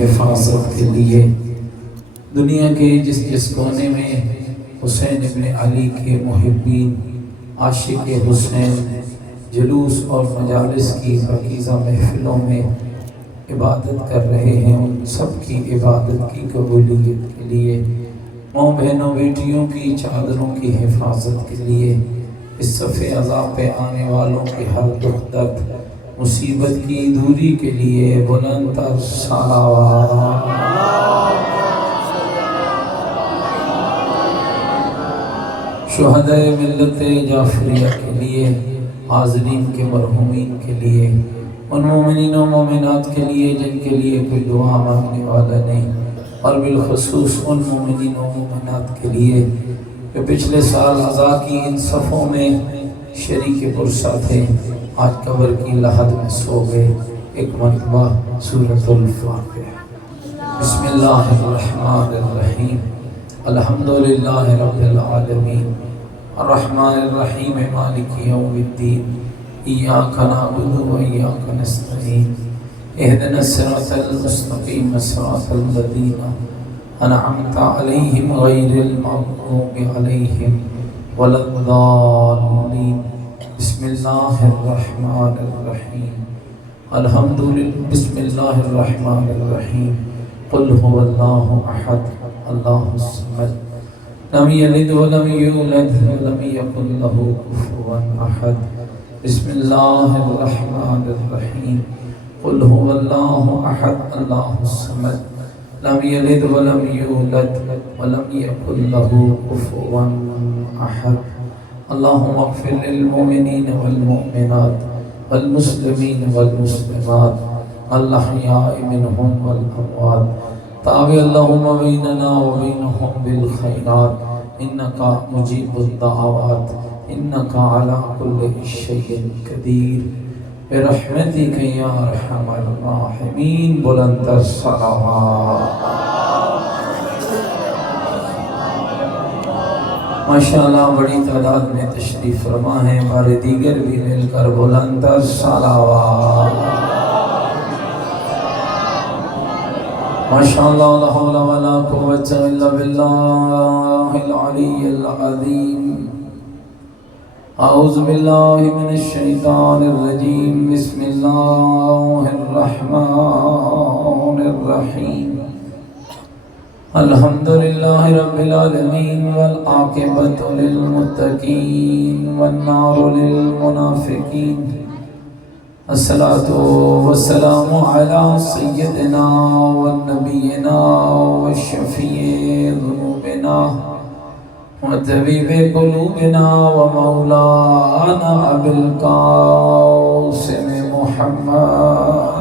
حفاظت کے لیے دنیا کے جس کونے میں حسین ابن علی کے محبین عاشق حسین جلوس اور مجالس کی پاکیزہ محفلوں میں عبادت کر رہے ہیں، ان سب کی عبادت کی قبولیت کے لیے، ماں بہنوں بیٹیوں کی چادروں کی حفاظت کے لیے، اس صف عذاب پہ آنے والوں کے ہر دکھ درد مصیبت کی دوری کے لیے بلند تر صلوات۔ شہدائے ملت جعفریہ کے لیے، حاضرین کے مرحومین کے لیے، ان مومنین و مومنات کے لیے جن کے لیے کوئی دعا مانگنے والا نہیں، اور بالخصوص ان مومنین و مومنات کے لیے جو پچھلے سال عزا کی ان صفوں میں شریک پرسہ تھے، آج قبر کی لحد میں سو گئے۔ ایک مرتبہ سورۃ الفاتحہ۔ بسم اللہ الرحمن الرحیم، الحمدللہ رب العالمین، الرحمن الرحیم، مالک یوم الدین، ایاک نعبد و ایاک نستعین، اہدنا الصراط المستقیم، صراط الذین انعمت علیہم غیر المغضوب علیہم ولا الضالین۔ بسم اللہ الرحمن الرحیم، الحمدللہ، بسم اللہ الرحمن الرحیم، قل هو اللہ احد اللہ الصمد لم یلد ولم یولد ولم یکن له کفوا احد۔ بسم اللہ الرحمن الرحیم، قل هو اللہ احد اللہ الصمد لم یلد ولم یولد ولم یکن له کفوا احد۔ اللہم اغفر للمؤمنین والمؤمنات والمسلمین والمسلمات الاحیاء منہم والاموات، تابع اللہم بیننا وبینہم بالخیرات، انکا مجیب الدعوات، انکا علی کل شیء قدیر، برحمتک یا ارحم الراحمین۔ بلند تر صلوات۔ ماشاءاللہ بڑی تعداد میں تشریف فرما ہے، بار دیگر بھی مل کر بلند تر صلوات۔ ماشاءاللہ لا حول ولا قوة الا باللہ العلی العظیم۔ اعوذ باللہ من الشیطان الرجیم، بسم اللہ الرحمن الرحیم، الحمدللہ رب العالمین، والعاقبۃ للمتقین، والنار للمنافقین، الصلاة والسلام علی سیدنا ونبینا وشفیع ذنوبنا وطبیب قلوبنا ومولانا ابی القاسم محمد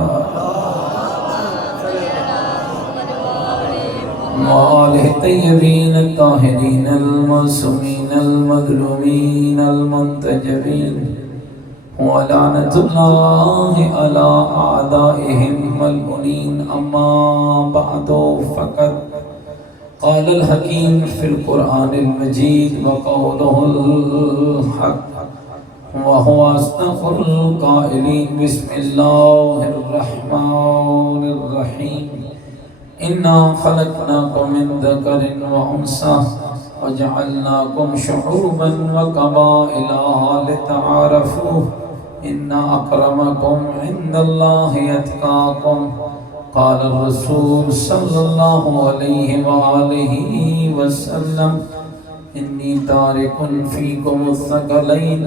وآلہ الطیبین الطاہرین المعصومین المظلومین المنتجبین، ولعنۃ اللہ علی اعدائہم الملعونین۔ اما بعد فقد قال الحکیم فی القرآن المجید وقولہ الحق وہو اصدق القائلین۔ بسم اللہ الرحمن الرحیم، انا خلقناکم من ذکر وانثی وجعلناکم شعوبا وقبائل لتعارفوا ان اکرمکم عند اللہ اتقاکم۔ قال الرسول صلی اللہ علیہ وآلہ وسلم، انی تارک فیکم الثقلین،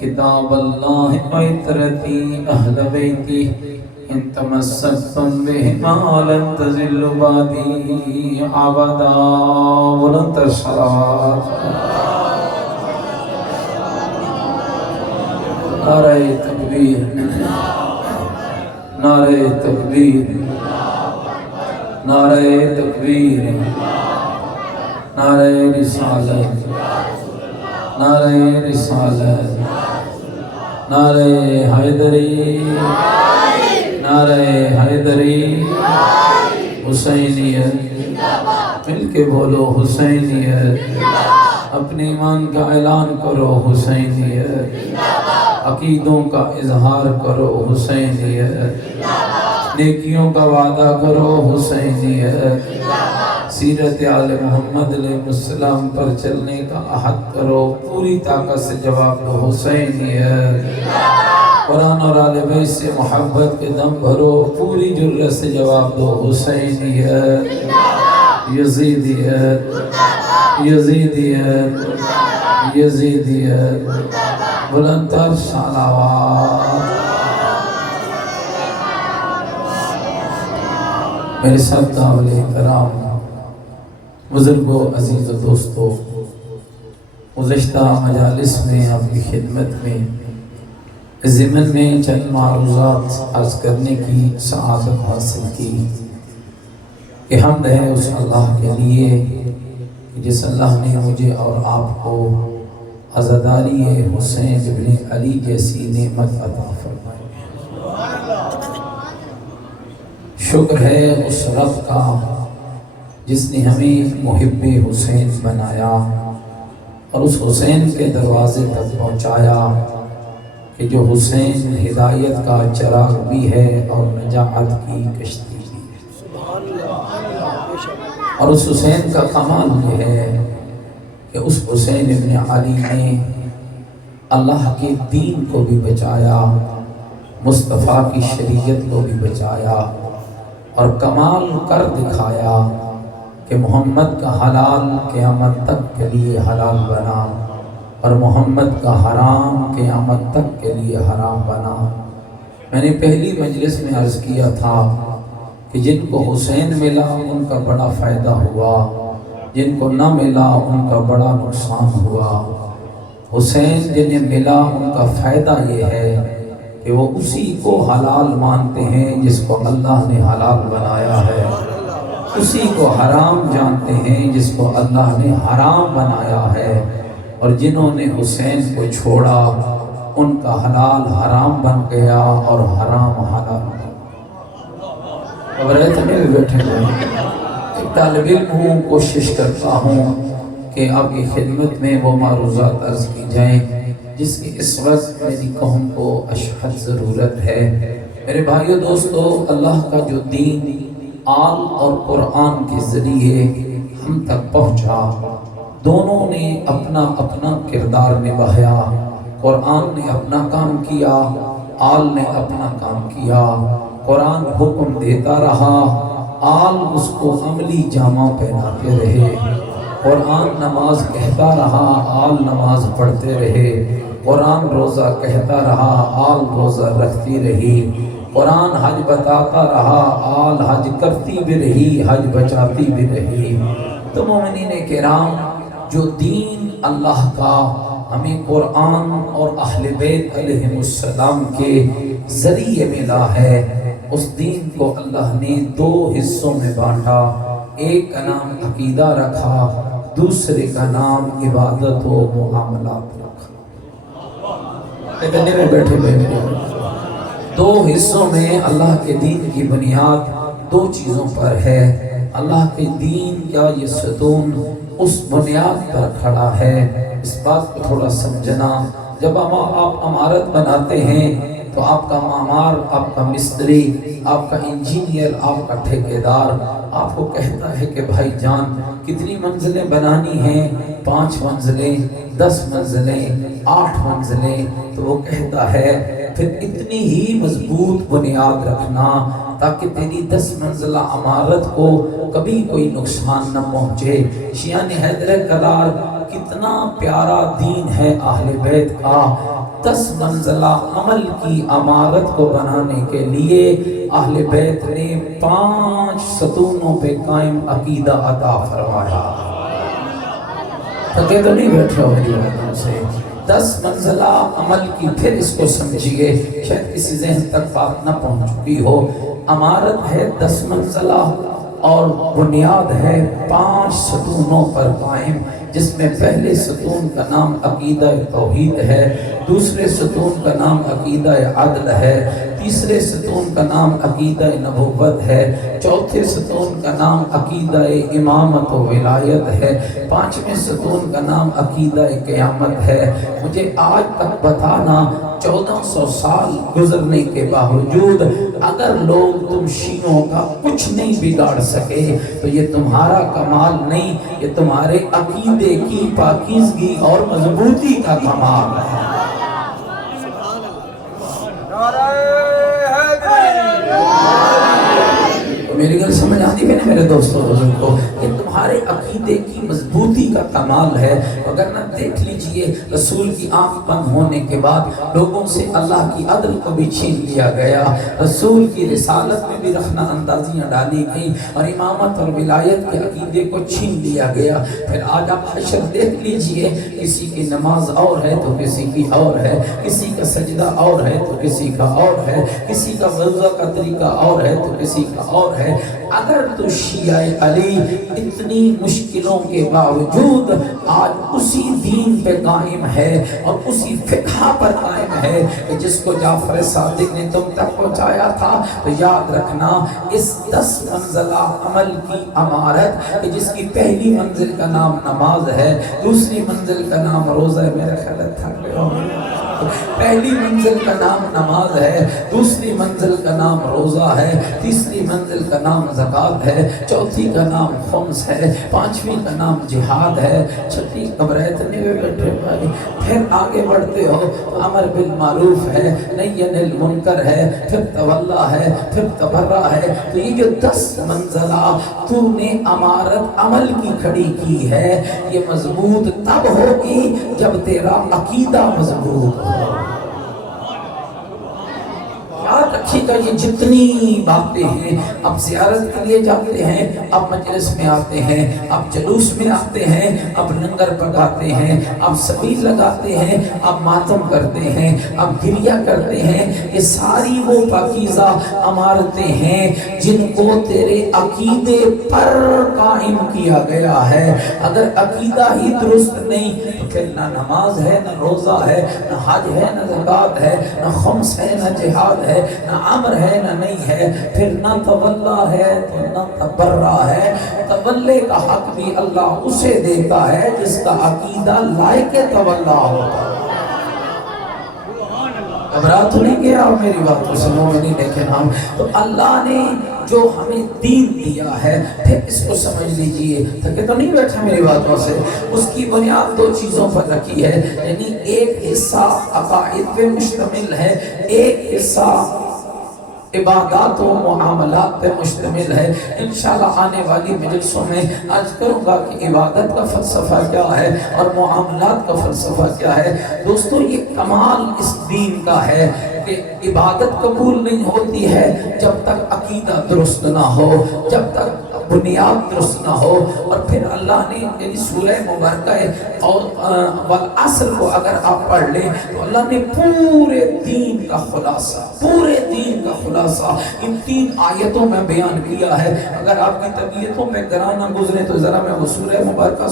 کتاب اللہ وعطرتی اہل بیتی، ان تمسکتم بہما لن تضلوا بعدی ابدا۔ بلند تر صلوات۔ نعرہ تکبیر، نعرہ تکبیر، نعرہ تکبیر، نعرہ رسالت، نعرہ رسالت، نعرہ حیدری، نعرہ حیدری، حسینیت، مل کے بولو حسینیت، اپنے ایمان کا اعلان کرو حسینیت، عقیدوں کا اظہار کرو حسینیت، نیکیوں کا وعدہ کرو حسینیت، سیرت آل محمد علیہ السلام پر چلنے کا عہد کرو، پوری طاقت سے جواب دو حسینیت، قرآن اور آل بیت سے محبت کے دم بھرو، پوری جرأت سے جواب دو حسینیت، یزیدیت، یزیدیت، یزیدیت، بلندتر صلوات۔ میرے ساتھ دعویٰ کرام، بزرگوں، عزیز و دوستوں، گزشتہ مجالس میں آپ کی خدمت میں ضمن میں چند معروضات عرض کرنے کی سعادت حاصل کی کہ حمد ہے اس اللہ کے لیے جس اللہ نے مجھے اور آپ کو عزاداری حسین ابن علی جیسی نعمت عطا فرمائی۔ شکر ہے اس رب کا جس نے ہمیں محب حسین بنایا اور اس حسین کے دروازے تک پہنچایا کہ جو حسین ہدایت کا چراغ بھی ہے اور نجات کی کشتی بھی ہے۔ اور اس حسین کا کمال یہ ہے کہ اس حسین ابن علی نے اللہ کے دین کو بھی بچایا، مصطفیٰ کی شریعت کو بھی بچایا، اور کمال کر دکھایا کہ محمد کا حلال قیامت تک کے لیے حلال بنا اور محمد کا حرام قیامت تک کے لیے حرام بنا۔ میں نے پہلی مجلس میں عرض کیا تھا کہ جن کو حسین ملا ان کا بڑا فائدہ ہوا، جن کو نہ ملا ان کا بڑا نقصان ہوا۔ حسین جنہیں ملا ان کا فائدہ یہ ہے کہ وہ اسی کو حلال مانتے ہیں جس کو اللہ نے حلال بنایا ہے، اسی کو حرام جانتے ہیں جس کو اللہ نے حرام بنایا ہے، اور جنہوں نے حسین کو چھوڑا ان کا حلال حرام بن گیا اور حرام حلال بن گیا۔ اب رہتے میں بیٹھے ہوئے ایک طالب علم ہوں، کوشش کرتا ہوں کہ آپ کی خدمت میں وہ معروضات عرض کی جائیں جس کی اس وقت میری قوم کو اشد ضرورت ہے۔ میرے بھائیو دوستو، اللہ کا جو دین آل اور قرآن کے ذریعے ہم تک پہنچا، دونوں نے اپنا اپنا کردار نبھایا۔ قرآن نے اپنا کام کیا، آل نے اپنا کام کیا۔ قرآن حکم دیتا رہا، آل اس کو عملی جامہ پہناتے رہے۔ قرآن نماز کہتا رہا، آل نماز پڑھتے رہے۔ قرآن روزہ کہتا رہا، آل روزہ رکھتی رہی۔ قرآن حج بتاتا رہا، آل حج کرتی بھی رہی، حج بچاتی بھی رہی۔ تو مومنین کرام، جو دین اللہ کا ہمیں قرآن اور اہل بیت علیہ السلام کے ذریعے ملا ہے، اس دین کو اللہ نے دو حصوں میں بانٹا۔ ایک کا نام عقیدہ رکھا، دوسرے کا نام عبادت و معاملات رکھا۔ میں بیٹھے ہوئے دو حصوں میں اللہ کے دین کی بنیاد دو چیزوں پر ہے۔ اللہ کے دین کا یہ ستون اس بنیاد پر کھڑا ہے۔ اس بات کو تھوڑا سمجھنا، جب آپ عمارت بناتے ہیں تو آپ کا معمار، آپ کا مستری، آپ کا انجینئر، آپ کا ٹھیکیدار آپ کو کہتا ہے کہ بھائی جان کتنی منزلیں بنانی ہیں؟ 5 منزلیں، 10 منزلیں، 8 منزلیں۔ تو وہ کہتا ہے پھر اتنی ہی مضبوط بنیاد رکھنا تاکہ تیری 10 منزلہ عمارت کو کبھی کوئی نقصان نہ پہنچے۔ شیعان حیدر کرار کتنا پیارا دین ہے اہل بیت کا۔ 10 منزلہ عمل کی عمارت کو بنانے کے لیے اہل بیت نے 5 ستونوں پہ قائم عقیدہ عطا فرمایا۔ تھکے تو نہیں بیٹھے ہو میری باتوں سے؟ 10 منزلہ عمل کی، پھر اس کو سمجھیے، شاید کسی ذہن تک بات نہ پہنچ چکی ہو۔ عمارت ہے 10 منزلہ اور بنیاد ہے 5 ستونوں پر قائم، جس میں پہلے ستون کا نام عقیدہ توحید ہے، دوسرے ستون کا نام عقیدہ عدل ہے، تیسرے ستون کا نام عقیدہ نبوت ہے، چوتھے ستون کا نام عقیدہ امامت و ولایت ہے، پانچویں ستون کا نام عقیدہ قیامت ہے۔ مجھے آج تک بتانا 1400 سال گزرنے کے باوجود اگر لوگ تم شیعوں کا کچھ نہیں بگاڑ سکے تو یہ تمہارا کمال نہیں، یہ تمہارے عقیدے کی پاکیزگی اور مضبوطی کا کمال ہے۔ میری گل سمجھ آتی ہے نا میرے دوستوں کو، یہ تمہارے عقیدے کی مضبوطی کا کمال ہے۔ اگر نہ دیکھ لیجئے رسول کی آنکھ بند ہونے کے بعد لوگوں سے اللہ کی عدل کو بھی چھین لیا گیا، رسول کی رسالت میں بھی رخنہ اندازیاں ڈالی گئیں اور امامت اور ولایت کے عقیدے کو چھین لیا گیا۔ پھر آج آپ حشر دیکھ لیجئے، کسی کی نماز اور ہے تو کسی کی اور ہے، کسی کا سجدہ اور ہے تو کسی کا اور ہے، کسی کا وضو کا طریقہ اور ہے تو کسی کا اور ہے۔ اگر تو شیعہ علی اتنی مشکلوں کے باوجود آج اسی دین پہ قائم ہے اور اسی فقہ پر قائم ہے کہ جس کو جعفر صادق نے تم تک پہنچایا تھا، تو یاد رکھنا اس 10 منزلہ عمل کی عمارت کہ جس کی پہلی منزل کا نام نماز ہے، دوسری منزل کا نام روزہ ہے، میرے خیال تھک گئے ہو، پہلی منزل کا نام نماز ہے، دوسری منزل کا نام روزہ ہے، تیسری منزل کا نام زکوٰۃ ہے، چوتھی کا نام خمس ہے، پانچویں کا نام جہاد ہے، چھٹی قبرت نہیں بیٹھے بھائی۔ پھر آگے بڑھتے ہو تو امر بالمعروف ہے، نہی عن المنکر ہے، پھر تولا ہے، پھر تبرع ہے۔ تو یہ جو 10 منزلہ تو نے عمارت عمل کی کھڑی کی ہے، یہ مضبوط تب ہوگی جب تیرا عقیدہ مضبوط ہو۔ یاد رکھیے گا یہ جتنی باتیں ہیں، اب زیارت کے لیے جاتے ہیں، اب مجلس میں آتے ہیں، اب جلوس میں آتے ہیں، اب لنگر پکاتے ہیں، اب سبیل لگاتے ہیں، اب ماتم کرتے ہیں، اب گریہ کرتے ہیں، یہ ساری وہ پاکیزہ عمارتیں ہیں جن کو تیرے عقیدے پر قائم کیا گیا ہے۔ اگر عقیدہ ہی درست نہیں تو پھر نہ نماز ہے، نہ روزہ ہے، نہ حج ہے، نہ زکوٰۃ ہے، نہ خمس ہے، نہ جہاد ہے، نہ عمر ہے، نہ نہیں ہے، پھر نہ تولا ہے تو نہ تبرع ہے۔ تولے کا حق بھی اللہ اسے دیتا ہے جس کا عقیدہ لائق تولا ہوتا ہے۔ گھبرا تو نہیں گیا میری بات کو سنو، میں نہیں لیکن ہم تو اللہ نے جو ہمیں دین دیا ہے، پھر اس کو سمجھ لیجئے، تھکے تو نہیں بیٹھا میری باتوں سے، اس کی بنیاد 2 چیزوں پر رکھی ہے، یعنی ایک حصہ عقائد پہ مشتمل ہے، ایک حصہ عبادات و معاملات پہ مشتمل ہے۔ انشاءاللہ آنے والی مجلسوں میں آج کروں گا کہ عبادت کا فلسفہ کیا ہے اور معاملات کا فلسفہ کیا ہے۔ دوستو یہ کمال اس دین کا ہے کہ عبادت قبول نہیں ہوتی ہے جب تک عقیدہ درست نہ ہو، جب تک بنیاد درست نہ ہو۔ اور پھر اللہ نے یعنی سورہ مبارکہ اور والعصر کو اگر آپ پڑھ لیں تو اللہ نے پورے دین کا خلاصہ ان 3 آیتوں میں بیان کیا ہے۔ اگر آپ کی طبیعتوں میں گرانا گزرے تو ذرا میں وہ سورہ مبارکہ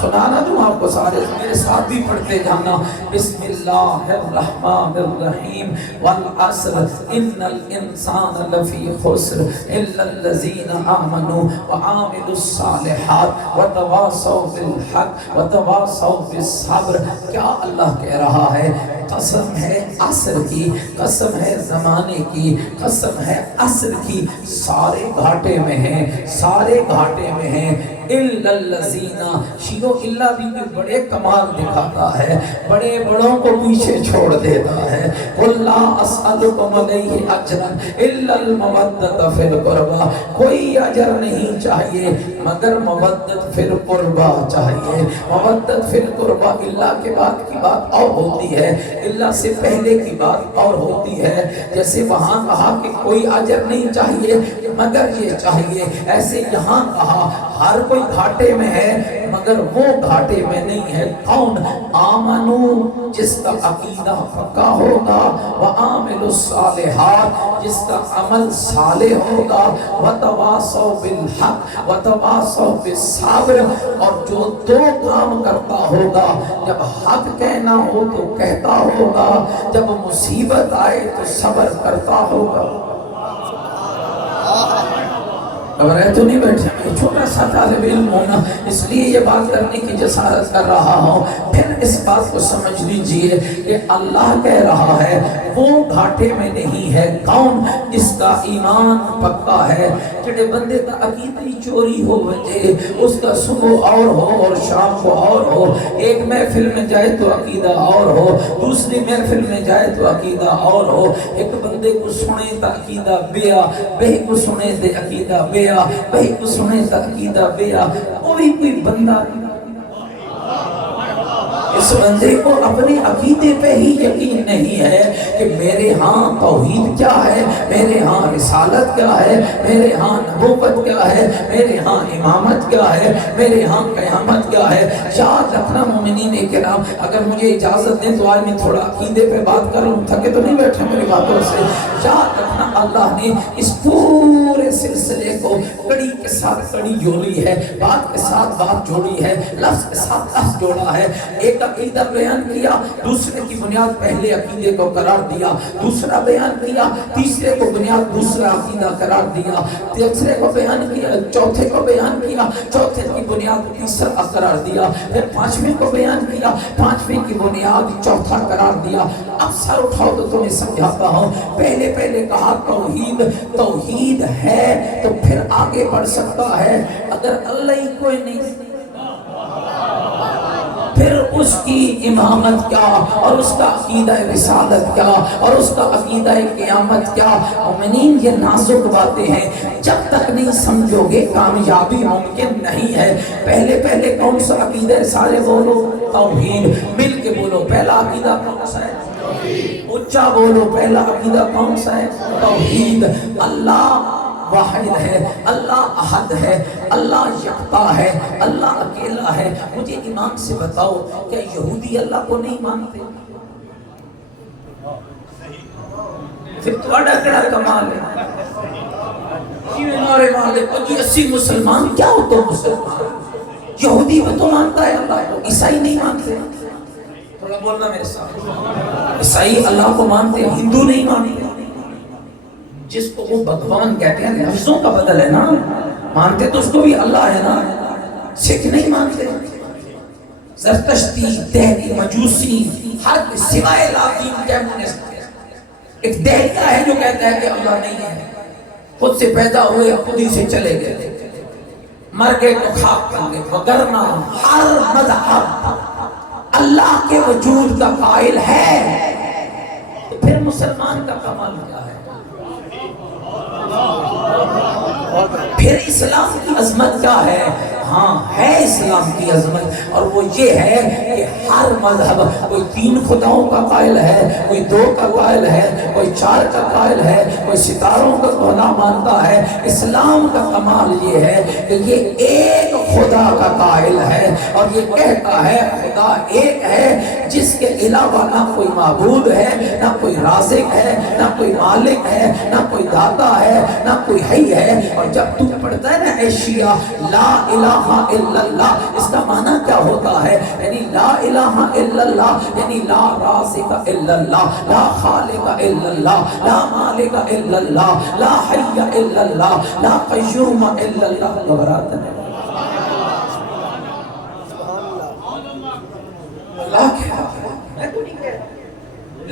سنانا دوں آپ کو، سارے میرے ساتھ بھی پڑھتے جانا۔ بسم اللہ الرحمن الرحیم، والعصر ان الانسان لفی خسر الا الذین آمنوا وعاملوا الصالحات وتواصوا بالحق وتواصوا بالصبر۔ کیا اللہ کہہ رہا ہے؟ قسم ہے عصر کی، قسم ہے زمانے کی، قسم ہے عصر کی، سارے گھاٹے میں ہیں، الا الذین، شیعو اللہ بھی بڑے کمال دکھاتا ہے، بڑے بڑوں کو پیچھے چھوڑ دیتا ہے۔ قل لا اسألکم علیہ اجرا الا المودۃ فی القربى، کوئی اجر نہیں چاہیے مگر مودت فی القربى چاہیے۔ مودت فی القربى، اللہ کے بعد کی بات اور ہوتی ہے، اللہ سے پہلے کی بات اور ہوتی ہے۔ جیسے وہاں کہا کہ کوئی اجر نہیں چاہیے مگر یہ چاہیے، ایسے یہاں کہا ہر کوئی گھاٹے میں ہے مگر وہ گھاٹے میں نہیں ہے۔ کون؟ آمنو جس کا عقیدہ پکا ہوگا، وعامل الصالحات جس کا عمل صالح ہوگا، وتواصوا بالحق وتواصوا بالصبر اور جو دو کام کرتا ہوگا، جب حق کہنا ہو تو کہتا ہوگا، جب مصیبت آئے تو صبر کرتا ہوگا۔ گھبرائے تو نہیں بیٹھے، میں چھوٹا سا طالب علم ہونا اس لیے یہ بات کرنے کی جسارت کر رہا ہوں۔ پھر اس بات کو سمجھ لیجئے کہ اللہ کہہ رہا ہے وہ گھاٹے میں نہیں ہے کون جس کا ایمان پکا ہے۔ جڑے بندے کا عقیدہ ہی چوری ہو وجے، اس کا صبح اور ہو اور شام کو اور ہو، ایک محفل میں جائے تو عقیدہ اور ہو، دوسری محفل میں جائے تو عقیدہ اور ہو، ایک بندے کو سنے تو عقیدہ بیا، بے کو سنے تو عقیدہ بیا، بے کو سنے تو عقیدہ بیا۔ کوئی بندہ اس بندے کو اپنے عقیدے پہ ہی یقین نہیں ہے کہ میرے ہاں توحید کیا ہے، میرے ہاں رسالت کیا ہے، میرے ہاں نبوت کیا ہے، میرے ہاں امامت کیا ہے، میرے ہاں قیامت کیا ہے۔ یاد رکھنا مومنین کرام، اگر مجھے اجازت دیں تو آج میں تھوڑا عقیدے پہ بات کر لوں، تھکے تو نہیں بیٹھے میری باتوں سے۔ یاد رکھنا اللہ نے اس پورے سلسلے کو کڑی کے ساتھ کڑی جوڑی ہے، بات کے ساتھ بات جوڑی ہے، لفظ کے ساتھ لفظ جوڑا ہے۔ ایک عقیدہ بیان کیا، دوسرے کی بنیاد پہلے عقیدے کو قرار دیا، دوسرا بیان کیا، تیسرے کو بنیاد دوسرا عقیدہ قرار دیا، تیسرے کو بیان کیا، چوتھے کو بیان کیا، چوتھے کی بنیاد تیسرا قرار دیا، پھر پانچویں کو بیان کیا، پانچویں کی بنیاد چوتھا قرار دیا۔ اب سر اٹھاؤ تو تمہیں سمجھاتا ہوں۔ پہلے کہا توحید ہے تو پھر آگے بڑھ سکتا ہے۔ اگر اللہ ہی کوئی نہیں پھر اس کی امامت کیا اور اس کا عقیدہ رسالت کیا اور اس کا عقیدہ قیامت کیا؟ مومنین یہ نازک باتیں ہیں، جب تک نہیں سمجھو گے کامیابی ممکن نہیں ہے۔ پہلے کون سا عقیدہ سارے بولو؟ توحید، مل کے بولو پہلا عقیدہ کون سا ہے؟ اونچا بولو پہلا عقیدہ کون سا ہے؟ توحید۔ اللہ واحد ہے، اللہ احد ہے، اللہ یکتا ہے، اللہ اکیلا ہے۔ مجھے ایمان سے بتاؤ کہ یہودی اللہ کو نہیں مانتے؟ پھر تو اڑکڑا کمال ہے۔ جی 80 مسلمان کیا ہو تو مسلمان؟ یہودی وہ تو مانتا ہے اللہ کو، عیسائی نہیں مانتے۔ تھوڑا بولنا میرے ساتھ، عیسائی اللہ کو مانتے، ہندو نہیں مانتے۔ جس کو وہ بھگوان کہتے ہیں لفظوں کا بدل ہے نا، مانتے تو اس کو بھی اللہ ہے نا۔ سکھ نہیں مانتے، زرتشتی، دہلی، مجوسی، ہر سوائے لاطین کمیونسٹ۔ ایک دہلیہ ہے جو کہتا ہے کہ اللہ نہیں ہے، خود سے پیدا ہوئے خود ہی سے چلے گئے، مر گئے تو خاک کر گئے۔ وگرنہ ہر مذہب اللہ کے وجود کا قائل ہے، تو پھر مسلمان کا کمال کیا ہے؟ پھر اسلام کی عظمت کیا ہے؟ ہاں ہے اسلام کی عظمت، اور وہ یہ ہے کہ ہر مذہب کوئی 3 خداؤں کا قائل ہے، کوئی 2 کا قائل ہے، کوئی 4 کا قائل ہے، کوئی ستاروں کا خدا مانتا ہے۔ اسلام کا کمال یہ ہے کہ یہ ایک خدا کا قائل ہے اور یہ کہتا ہے خدا ایک ہے جس کے علاوہ نہ کوئی معبود ہے، نہ کوئی رازق ہے، نہ کوئی مالک ہے، نہ کوئی داتا ہے، نہ کوئی حی ہے۔ اور جب تو پڑھتا ہے نا عیشیہ لا الہ الا اللہ، اس کا معنی کیا ہوتا ہے؟ یعنی لا الہ الا اللہ یعنی لا رازق الا اللہ، لا خالق الا اللہ، لا مالک الا اللہ، لا حی الا اللہ، لا قیوم الا اللہ۔ گھبراتا ہے اللہ کہہ رہا ہے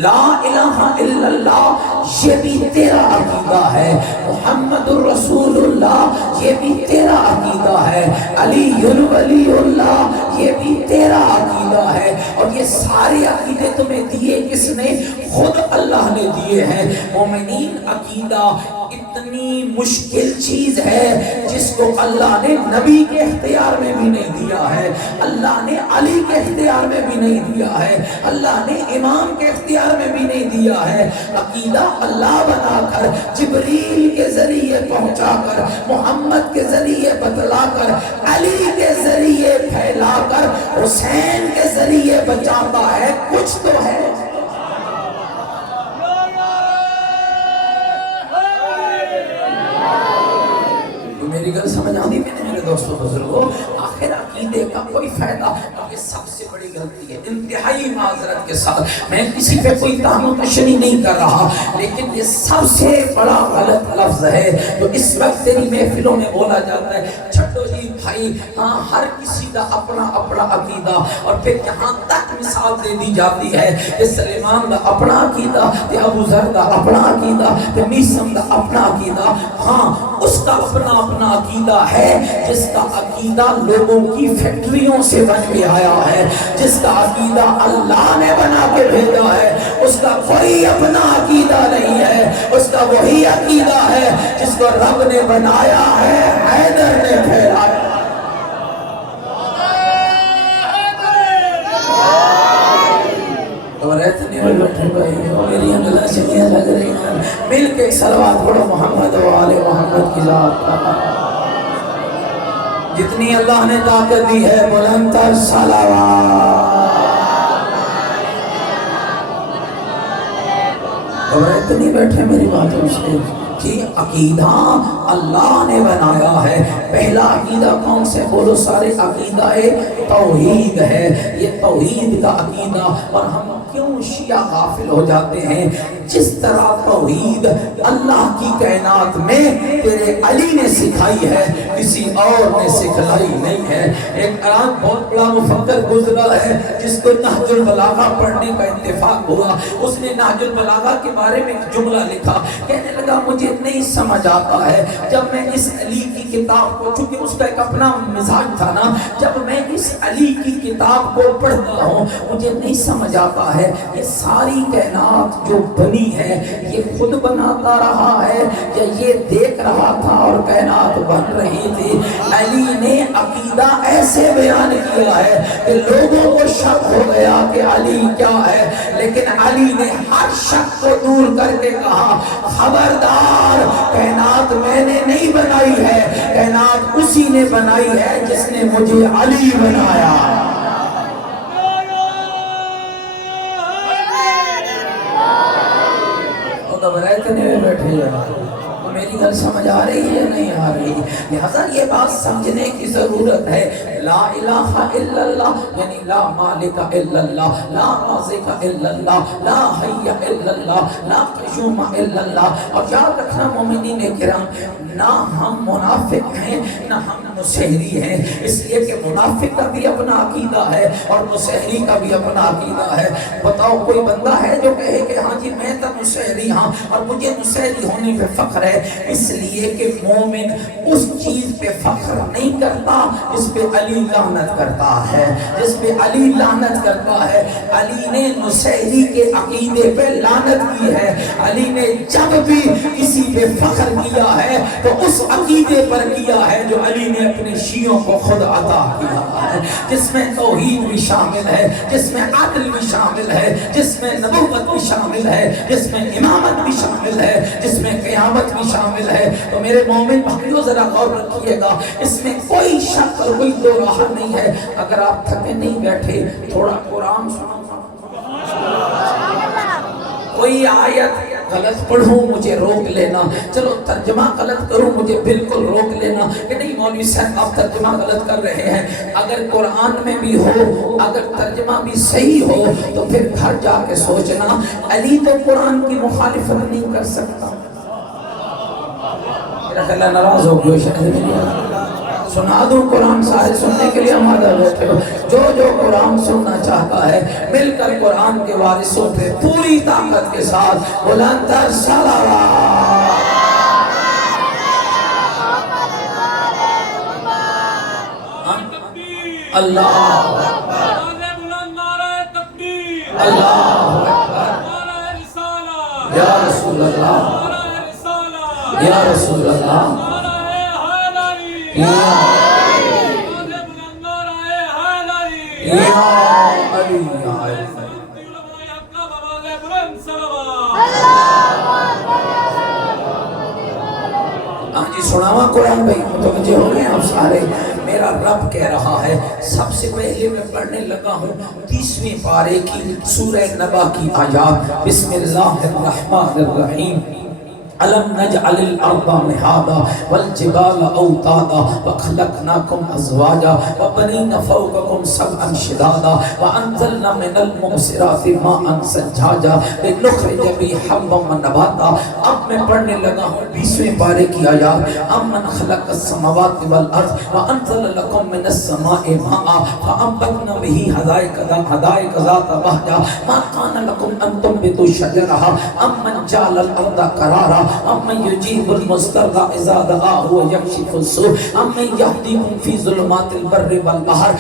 لا الہ الا اللہ، یہ بھی تیرا عقیدہ ہے۔ محمد الرسول اللہ، یہ بھی تیرا عقیدہ ہے۔ علی ولی اللہ، یہ بھی تیرا عقیدہ ہے۔ اور یہ سارے عقیدے تمہیں دیے کس نے؟ خود اللہ نے دیے ہیں۔ مومنین عقیدہ اتنی مشکل چیز ہے جس کو اللہ نے نبی کے اختیار میں بھی نہیں دیا ہے، اللہ نے علی کے اختیار میں بھی نہیں دیا ہے، اللہ نے امام کے اختیار میں بھی نہیں دیا ہے۔ عقیدہ اللہ بنا کر، جبریل کے ذریعے پہنچا کر، محمد کے ذریعے بتلا کر، علی کے ذریعے پھیلا کر، حسین کے ذریعے بچاتا ہے۔ کچھ تو میری گل سمجھ آتی میں نے میرے دوستوں بزرگوں؟ آخر عقیدے کا کوئی فائدہ، یہ سب سے بڑی غلطی ہے، انتہائی معذرت کے ساتھ میں کسی پہ کوئی تاہم و تشنیع نہیں کر رہا، لیکن یہ سب سے بڑا غلط لفظ ہے جو اس وقت تیری محفلوں میں بولا جاتا ہے۔ چھٹو جی بھائی، ہاں ہر کسی کا اپنا اپنا عقیدہ، اور پھر یہاں تک مثال دے دی جاتی ہے کہ سلیمان کا اپنا عقیدہ، کہ ابو ذر کا اپنا عقیدہ، کہ میثم کا اپنا عقیدہ۔ ہاں اس کا اپنا اپنا عقیدہ ہے، جس کا عقیدہ لوگوں کی فیکٹریوں سے بن کے آیا ہے، جس کا عقیدہ اللہ نے بنا کے بھیجا ہے، اس کا کوئی اپنا عقیدہ نہیں ہے، اس کا وہی عقیدہ ہے جس کو رب نے بنایا ہے، حیدر نے پھیلایا۔ اور اتنے بیٹھے بھائی میری انگلہ چلیاں لگ رہی ہیں، مل کے صلوات پڑھو محمد و آل محمد کی ذات کا۔ جتنی اللہ نے طاقت دی ہے بلند تر صلوات۔ اور اتنی بیٹھے میری باتوں سے کہ عقیدہ اللہ نے بنایا ہے۔ پہلا عقیدہ کون سے؟ بولو سارے، عقیدہ توحید ہے، یہ توحید کا عقیدہ۔ اور ہم کیوں شیعہ غافل ہو جاتے ہیں؟ جس طرح توحید اللہ کی کائنات میں تیرے علی نے سکھائی ہے، کسی اور نے سکھلائی نہیں ہے۔ ایک بہت بڑا مفکر گزرا ہے جس کو نہج البلاغہ پڑھنے کا اتفاق ہوا، اس نے نہج البلاغہ کے بارے میں ایک جملہ لکھا، کہنے لگا مجھے نہیں سمجھ آتا ہے جب میں اس علی کی کتاب کو، چونکہ اس کا ایک اپنا مزاج تھا نا، جب میں اس علی کی کتاب کو پڑھتا ہوں مجھے نہیں سمجھ آتا ہے یہ ساری کائنات جو بنی ہے یہ خود بناتا رہا ہے یا یہ دیکھ رہا تھا اور کائنات بن رہی تھی۔ علی نے عقیدہ ایسے بیان کیا ہے کہ لوگوں کو شک ہو گیا کہ علی کیا ہے، لیکن علی نے ہر شک کو دور کر کے کہا خبردار، کائنات میں نے نہیں بنائی ہے، کائنات اسی نے بنائی ہے جس نے مجھے علی بنایا۔ بیٹھے میری گل سمجھ آ رہی ہے نہیں آ رہی؟ لہذا یہ بات سمجھنے کی ضرورت ہے، لا الہ الا اللہ یعنی لا مالک الا اللہ، لا رازق الا اللہ، لا حی الا اللہ، لا قیوم الا اللہ۔ اور یاد رکھنا مومنین کرام، نہ ہم منافق ہیں نہ ہم مسحری ہیں، اس لیے کہ منافق کا بھی اپنا عقیدہ ہے اور مسحری کا بھی اپنا عقیدہ ہے۔ بتاؤ کوئی بندہ ہے جو کہے کہ ہاں جی میں تو مسحری ہاں اور مجھے مسحری ہونے پہ فخر ہے؟ اس لیے کہ مومن اس چیز پہ فخر نہیں کرتا جس پہ علی لعنت کرتا ہے، جس پہ علی لعنت کرتا ہے۔ علی نے مسحری کے عقیدے پہ لعنت کی ہے، علی نے جب بھی کسی پہ فخر کیا ہے تو اس عقیدے پر کیا ہے جو علی نے اپنے شیعوں کو خود عطا کیا ہے، جس میں توحید بھی شامل ہے، جس میں عدل بھی شامل ہے، جس میں نبوت بھی شامل ہے، جس میں امامت بھی شامل ہے، جس میں قیامت بھی شامل ہے۔ تو میرے مومن بھائیو ذرا غور رکھیے گا، اس میں کوئی شک اور کوئی دو راہ نہیں ہے۔ اگر آپ تھکے نہیں بیٹھے تھوڑا قرآن سنو، کوئی آیت غلط پڑھوں مجھے روک لینا، چلو ترجمہ غلط کروں مجھے بالکل روک لینا کہ نہیں مولوی صاحب آپ ترجمہ غلط کر رہے ہیں۔ اگر قرآن میں بھی ہو، اگر ترجمہ بھی صحیح ہو تو پھر گھر جا کے سوچنا علی تو قرآن کی مخالفت نہیں کر سکتا۔ میرا خیال ناراض ہو گئے شاید میری سنا دوں قرآن، سارے سننے کے لیے آمادہ بیٹھے ہو۔ جو قرآن سننا چاہتا ہے مل کر قرآن کے وارثوں پہ پوری طاقت کے ساتھ بلند تر صلوات۔ اللہ اللہ یا رسول اللہ یا رسول اللہ یا علی جی سناوا قرآن بھائی متوجہ ہو گئے آپ سارے؟ میرا رب کہہ رہا ہے، سب سے پہلے میں پڑھنے لگا ہوں 30ویں پارے کی سورہ نبا کی آیات۔ بسم اللہ الرحمن الرحیم۔ ألم نجعل الأرض مهادا والجبال أوتادا وخلقناكم أزواجا وبنينا فوقكم سبعا شدادا وأنزلنا من المعصرات ماء ثجاجا لنخرج به حبا ونباتا. اب میں پڑھنے لگا ہوں 20ویں پارے کی آیات. امن خلق السماوات والارض وانزل لكم من السماء ماء فانبتنا به حدائق ذات بهجا ما كان لكم ان تنبتوا شجرها امن جعل الارض قرارا امن يجيب المضطر اذا دعاه ويكشف السوء امن يهديكم في ظلمات البر والبحر